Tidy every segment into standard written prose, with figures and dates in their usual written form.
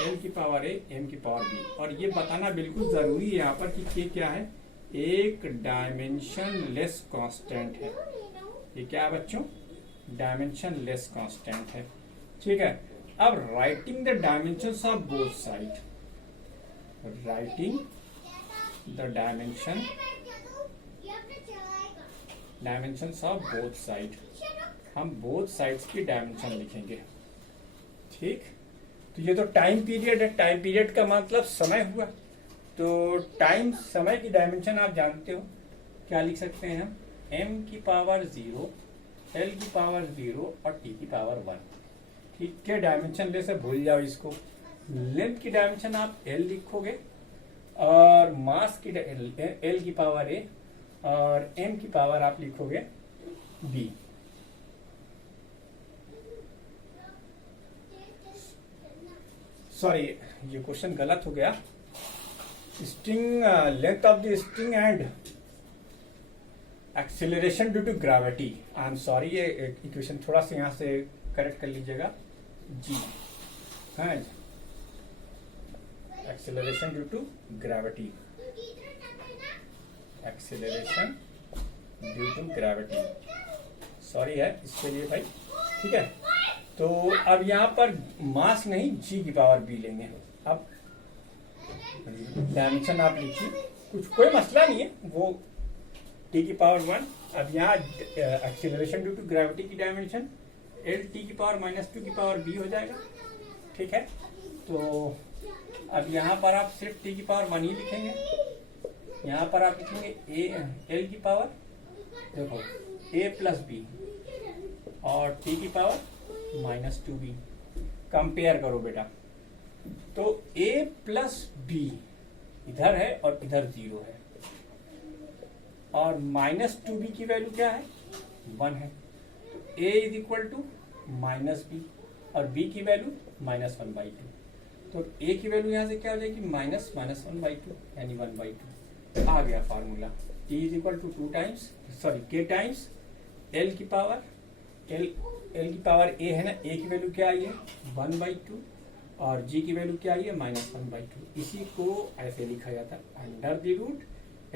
L की power A M की power B. और ये बताना बिल्कुल जरूरी है यहाँ पर कि के क्या है, एक डायमेंशन लेस कांस्टेंट है। ये क्या है बच्चों, डायमेंशन लेस कांस्टेंट है। ठीक है, अब writing the dimensions of both side, writing the dimensions of both side, हम बोथ साइड्स की डायमेंशन लिखेंगे। ठीक, तो ये तो टाइम पीरियड है, टाइम पीरियड का मतलब समय हुआ। तो टाइम समय की डायमेंशन आप जानते हो, क्या लिख सकते हैं हम, m की पावर 0, l की पावर 0 और t की पावर 1। ठीक है, डायमेंशन ले से भूल जाओ इसको। लेंथ की डायमेंशन आप l लिखोगे और मास की l की पावर a और m की पावर आप लिखोगे b। सॉरी, ये क्वेश्चन गलत हो गया। String length of the string and acceleration due to gravity, I am sorry, ये इक्वेशन थोड़ा सा यहां से करेक्ट कर लीजिएगा जी। हाँ, acceleration due to gravity, acceleration due to gravity, sorry है इसके लिए भाई। ठीक है, तो अब यहाँ पर मास नहीं जी की पावर बी लेंगे। अब डायमेंशन आप लिखिए, कोई मसला नहीं है, वो टी की पावर 1। अब यहाँ एक्सीलरेशन ड्यू टू ग्रेविटी की डायमेंशन एल टी की पावर -2 की पावर बी हो जाएगा। ठीक है, तो अब यहाँ पर आप सिर्फ टी की पावर 1 ही लिखेंगे। यहाँ पर आप लिखेंगे ए एल की पावर, देखो ए प्लस बी और टी की पावर -2b। कंपेयर करो बेटा, तो a प्लस बी इधर है और इधर 0 है, और -2b की वैल्यू क्या है, 1 है। a is equal to -b और b की वैल्यू -1/2। तो a की वैल्यू यहां से क्या हो जाएगी, -1/2 यानी 1/2। आ गया formula, t is equal to 2 times sorry k times l की पावर एल की पावर a है ना, a की वैल्यू क्या आई है 1/2 और g की वैल्यू क्या आई है -1/2। इसी को ऐसे लिखा जाता है अंडर द रूट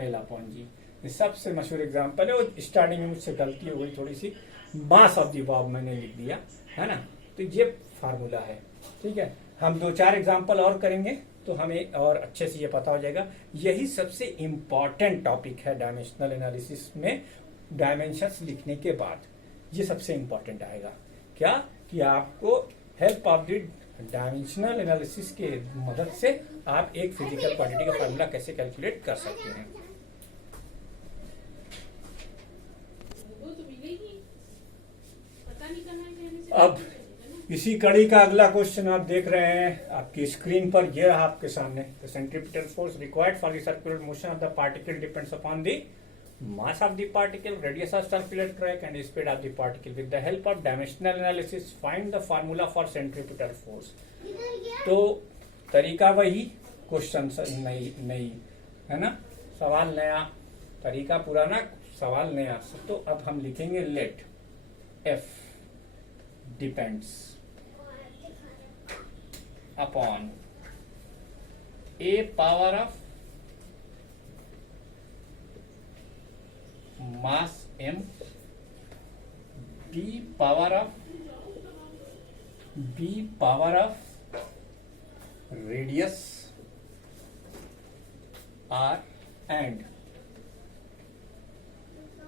l/g। ये सबसे मशहूर एग्जांपल है, और स्टार्टिंग में मुझसे गलती हो गई थोड़ी सी, मास ऑफ द बॉब मैंने लिख दिया है ना। तो ये फार्मूला है। ठीक है, हम 2-4 एग्जाम्पल और करेंगे तो हमें और अच्छे से ये पता हो जाएगा। यही सबसे इंपॉर्टेंट टॉपिक है डायमेंशनल एनालिसिस में। डायमेंशंस लिखने के बाद ये सबसे इंपॉर्टेंट आएगा, क्या कि आपको help of the dimensional analysis के मदद से आप एक फिजिकल क्वांटिटी का फार्मूला कैसे कैलकुलेट कर सकते हैं। अब इसी कड़ी का अगला क्वेश्चन आप देख रहे हैं आपकी स्क्रीन पर, ये रहा आपके सामने। The centripetal force required for the circular motion of the particle depends upon the mass of the particle, radius of circular track and speed of the particle. With the help of dimensional analysis, find the formula for centripetal force. तो तरीका वही, question नहीं है ना, सवाल नया, तरीका पुराना, सवाल नया। तो अब हम लिखेंगे let F depends upon a power of mass m, b power of radius r and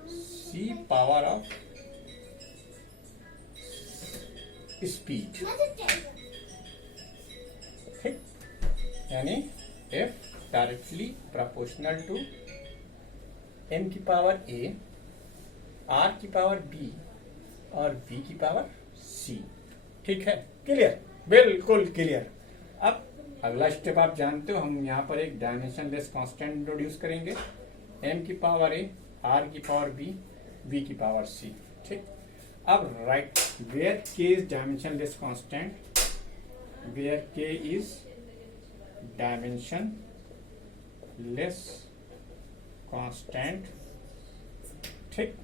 c power of speed। ठीक, यानी f directly proportional to m की पावर a, r की पावर b और b की पावर c। ठीक है, clear, बिल्कुल clear. अब अगला स्टेप आप जानते हो, हम यहाँ पर एक डायमेंशन लेस कांस्टेंट इंट्रोड्यूस करेंगे, m की पावर a, r की पावर b, b की पावर c। ठीक, अब right where k is dimensionless constant, where k is dimensionless constant. ठीक,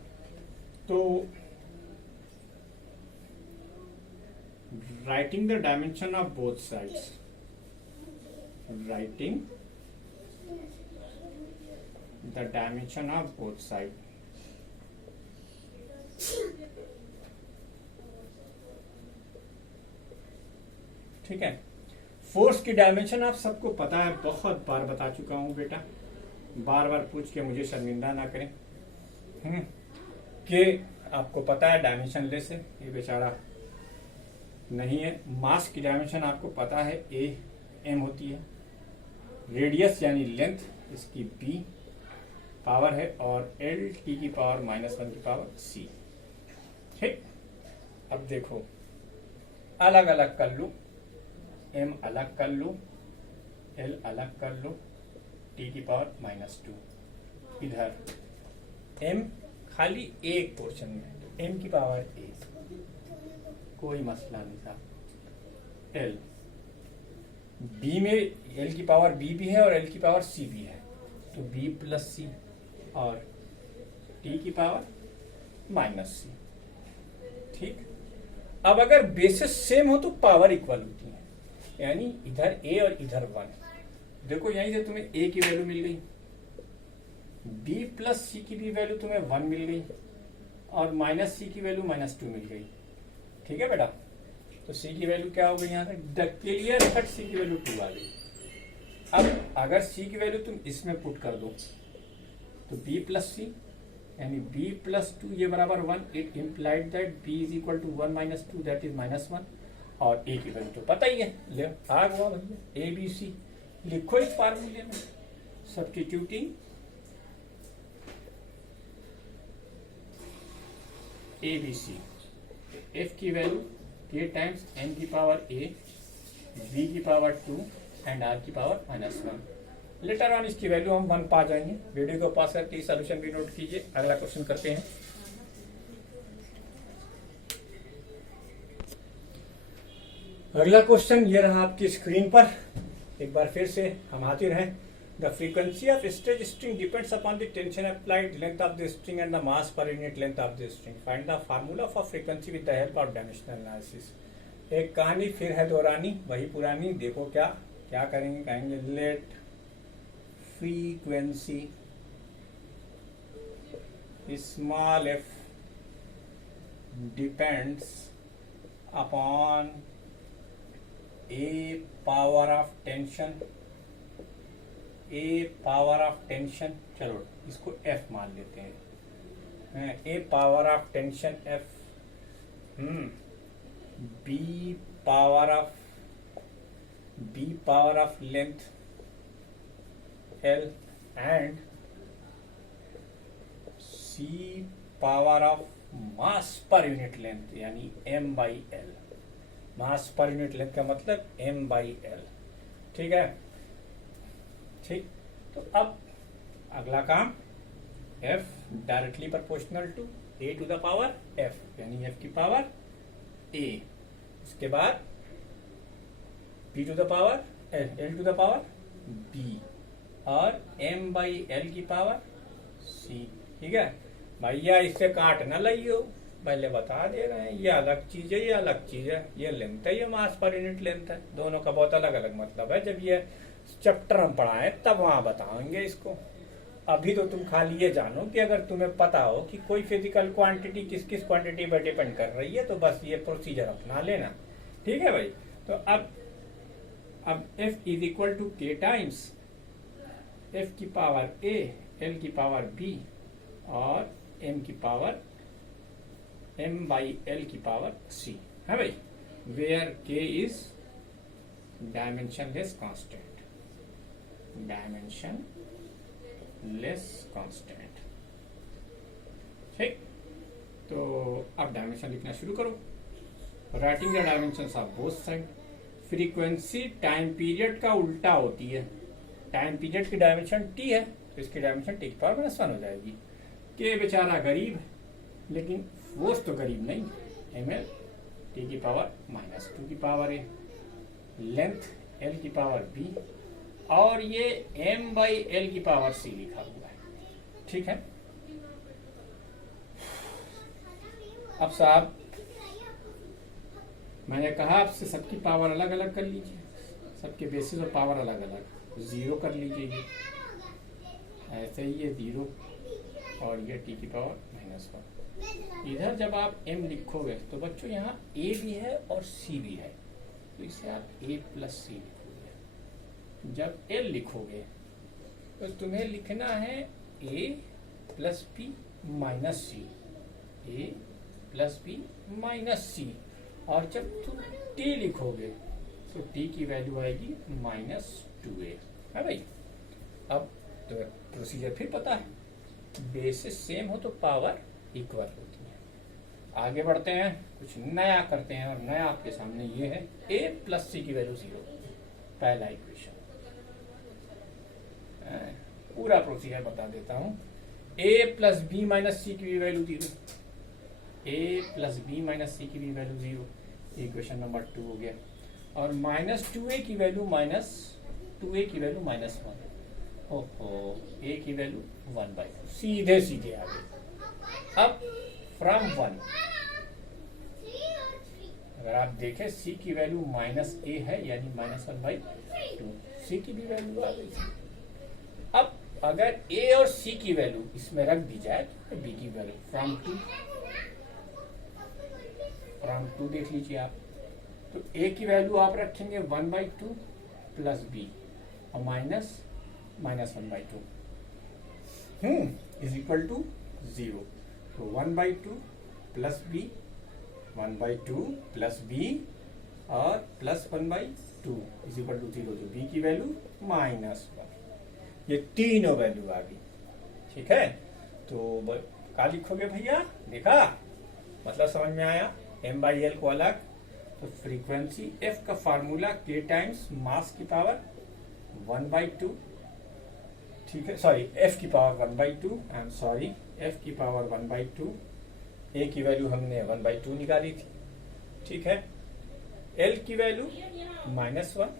तो writing the dimension of both sides, writing the dimension of both side. ठीक है, force की dimension आप सबको पता है, बहुत बार बता चुका हूं बेटा, बार बार पूछ के मुझे शर्मिंदा ना करें कि आपको पता है डायमेंशन लेस है, ये बेचारा नहीं है। मास की डायमेंशन आपको पता है ए एम होती है, रेडियस यानी लेंथ इसकी बी पावर है, और एल टी की पावर -1 की पावर सी। ठीक, अब देखो अलग अलग कर लू, एम अलग कर लू, एल अलग कर लू, टी की पावर -2, इधर एम खाली एक पोर्शन में, एम की पावर ए, कोई मसला नहीं था। एल बी में एल की पावर बी भी है और एल की पावर सी भी है, तो बी प्लस सी, और टी की पावर -c। ठीक, अब अगर बेसिस सेम हो तो पावर इक्वल होती है, यानी इधर ए और इधर 1। देखो यहीं से तुम्हें ए की वैल्यू मिल गई, बी प्लस सी की भी वैल्यू तुम्हें 1 मिल गई, और -c की वैल्यू -2 मिल गई। ठीक है बेटा, तो c की वैल्यू क्या हो गई, यहाँ से क्लियर कट c की वैल्यू 2 आ गई। अब अगर c की वैल्यू तुम इसमें पुट कर दो तो b प्लस सी यानी b प्लस 2 ये बराबर 1, it implied that b is equal to 1 - 2 that is -1, और a की वैल्यू तो पता ही है, ले आ गया भैया ए बी सी, लिखो इस फार्मूले में, substituting A B C, F की वैल्यू k टाइम्स n की पावर a, b की पावर 2 एंड r की पावर -1। लेटर ऑन इसकी वैल्यू हम 1 पा जाएंगे। वीडियो को पास करके सॉल्यूशन भी नोट कीजिए। अगला क्वेश्चन करते हैं। अगला क्वेश्चन ये रहा आपकी स्क्रीन पर, एक बार फिर से हम हाजिर हैं। The frequency of stretch string depends upon the tension applied, length of the string and the mass per unit length of the string. Find the formula for frequency with the help of dimensional analysis. एक कहानी फिर है दोहरानी, वही पुरानी। देखो क्या क्या करेंगे, कहेंगे let frequency small F depends upon A power of tension, A power of tension, चलो इसको एफ मान लेते हैं, A power of tension F, B power of length L, and C power of mass per unit length यानी m/l। मास per unit length का मतलब m/l। ठीक है, ठीक। तो अब अगला काम, f directly proportional to a to the power f यानी f की पावर a, उसके बाद b to the power l to the power b, और m/l की पावर c। ठीक है भैया, इससे काट ना लाइयो, पहले बता दे रहे हैं, ये अलग चीज है, ये अलग चीज है, ये लेंथ है, ये मास पर यूनिट लेंथ है, दोनों का बहुत अलग अलग मतलब है। जब ये चैप्टर हम पढ़ाएं तब वहां बताएंगे इसको। अभी तो तुम खाली ये जानो कि अगर तुम्हें पता हो कि कोई फिजिकल क्वांटिटी किस किस क्वांटिटी पर डिपेंड कर रही है, तो बस ये प्रोसीजर अपना लेना। ठीक है भाई, तो अब f is equal to k times f की पावर a, l की पावर b, और m की पावर m/l की पावर c है भाई, where k is dimensionless constant, dimensionless constant. ठीक, तो अब डायमेंशन लिखना शुरू करो। Writing the dimensions of both side. Frequency time period का उल्टा होती है। टाइम पीरियड की डायमेंशन t है, तो इसकी डायमेंशन t की पावर -1 हो जाएगी। के बेचारा गरीब, लेकिन फोर्स तो गरीब नहीं, ml t की पावर -2 की पावर a, लेंथ l की पावर b, और ये m/l की पावर c लिखा हुआ है। ठीक है, अब साहब मैंने कहा आपसे सबकी पावर अलग अलग कर लीजिए। सबके बेसिस और पावर अलग अलग, 0 कर लीजिए ये, ऐसे ही ये 0 और ये टी की पावर -1। इधर जब आप m लिखोगे तो बच्चों यहाँ a भी है और c भी है, तो इसे आप a + c लिखोगे। जब l लिखोगे तो तुम्हें लिखना है a + b - c, a + b - c, और जब तुम t लिखोगे तो t की वैल्यू आएगी -2a, है भाई। अब तो प्रोसीजर फिर पता है, बेसिस सेम हो तो पावर इक्वल होती है। आगे बढ़ते हैं, कुछ नया करते हैं, और नया आपके सामने ये है a + c की वैल्यू 0, पहला इक्वेशन। पूरा प्रोसीजर बता देता हूँ। a + b - c की वैल्यू 0, a + b - c की भी वैल्यू 0, इक्वेशन नंबर 2 हो गया। और -2a की वैल्यू -2a की वैल्यू -1, ओहो, a की वैल्यू 1/2, सीधे सीधे आ गए। अब फ्रॉम 1 अगर आप देखें c की वैल्यू -a है, यानी -1/2, c की भी वैल्यू आ गई। अब अगर a और c की वैल्यू इसमें रख दी जाए तो b की वैल्यू फ्रॉम 2 देख लीजिए आप, तो a की वैल्यू आप रखेंगे 1/2 + b और -1/2 इज इक्वल टू 0। तो 1/2 + b, 1/2 + b और +1/2 इज इक्वल टू 0। तो b की वैल्यू -1, ये तीनों वैल्यू आ गई। ठीक है, तो क्या लिखोगे भैया, देखा मतलब समझ में आया। m/l को अलग, तो फ्रीक्वेंसी f का फार्मूला k टाइम्स मास की पावर 1/2, ठीक है, सॉरी f की power 1/2, I am sorry, f की पावर 1/2, a की वैल्यू हमने 1/2 निकाली थी, ठीक है। l की वैल्यू -1,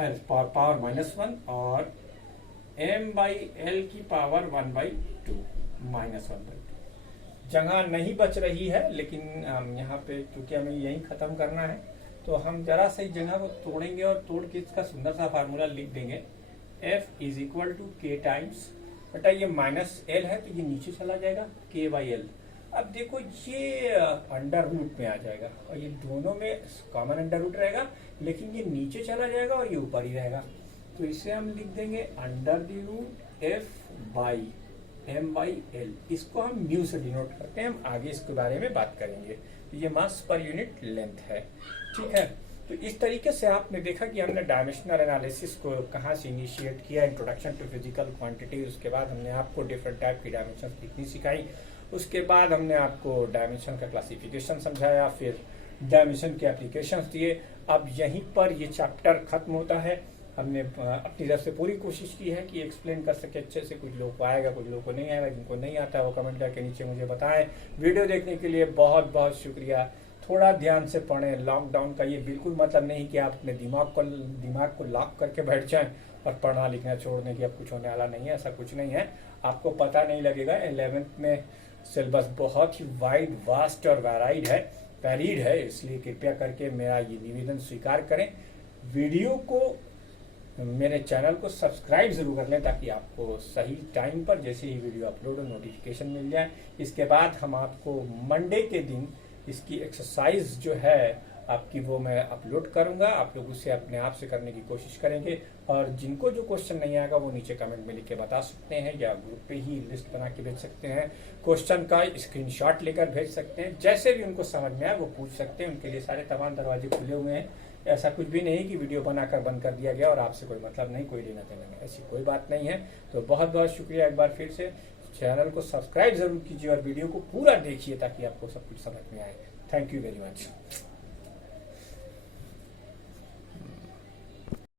l पावर -1, और m/l की पावर 1/2 -1/2। जगह नहीं बच रही है, लेकिन यहाँ पे क्योंकि हमें यही खत्म करना है, तो हम जरा सी जगह को तोड़ेंगे और तोड़ के इसका सुंदर सा फार्मूला लिख देंगे। f is equal to k times, बेटा ये -l है तो ये नीचे चला जाएगा, k/l। अब देखो ये अंडर रूट में आ जाएगा, और ये दोनों में कॉमन अंडर रूट रहेगा, लेकिन ये नीचे चला जाएगा और ये ऊपर ही रहेगा। तो इसे हम लिख देंगे f/m/l। इसको हम म्यू से डिनोट करते हैं, हम आगे इसके बारे में बात करेंगे। तो ये मास पर यूनिट लेंथ है, ठीक है। तो इस तरीके से आपने देखा कि हमने डायमेंशनल एनालिसिस को कहाँ से इनिशिएट किया, इंट्रोडक्शन टू फिजिकल क्वांटिटी, उसके बाद हमने आपको डिफरेंट टाइप की डायमेंशन लिखनी सिखाई, उसके बाद हमने आपको डायमेंशन का क्लासिफिकेशन समझाया, फिर डायमेंशन के एप्लीकेशंस दिए। अब यहीं पर ये चैप्टर खत्म होता है। हमने अपनी तरफ से पूरी कोशिश की है कि एक्सप्लेन कर सके अच्छे से। कुछ लोगों को आएगा, कुछ लोगों को नहीं आएगा, जिनको नहीं आता है वो कमेंट करके नीचे मुझे बताएं। वीडियो देखने के लिए बहुत बहुत शुक्रिया। थोड़ा ध्यान से पढ़ें। लॉकडाउन का ये बिल्कुल मतलब नहीं कि आप अपने दिमाग को लॉक करके बैठ जाएं और पढ़ना लिखना छोड़ दें कि अब कुछ होने वाला नहीं है, ऐसा कुछ नहीं है। आपको पता नहीं लगेगा। 11th में सिलेबस बहुत ही वाइड, वास्ट और वैराइड है, इसलिए कृपया करके मेरा ये निवेदन स्वीकार करें। वीडियो को, मेरे चैनल को सब्सक्राइब जरूर कर लें, ताकि आपको सही टाइम पर जैसे ही वीडियो अपलोड हो नोटिफिकेशन मिल जाए। इसके बाद हम आपको मंडे के दिन इसकी एक्सरसाइज जो है आपकी, वो मैं अपलोड करूंगा। आप लोग उससे अपने आप से करने की कोशिश करेंगे, और जिनको जो क्वेश्चन नहीं आएगा वो नीचे कमेंट में लिख के बता सकते हैं, या ग्रुप पे ही लिस्ट बना के भेज सकते हैं। क्वेश्चन का स्क्रीनशॉट लेकर भेज सकते हैं। जैसे भी उनको समझ में आए वो पूछ सकते हैं। उनके लिए सारे तमाम दरवाजे खुले हुए हैं। ऐसा कुछ भी नहीं कि वीडियो बनाकर बंद कर दिया गया और आपसे कोई मतलब नहीं, कोई लेना देना नहीं, ऐसी कोई बात नहीं है। तो बहुत बहुत शुक्रिया एक बार फिर से। चैनल को सब्सक्राइब जरूर कीजिए और वीडियो को पूरा देखिए ताकि आपको सब कुछ समझ में आए। Thank you very much.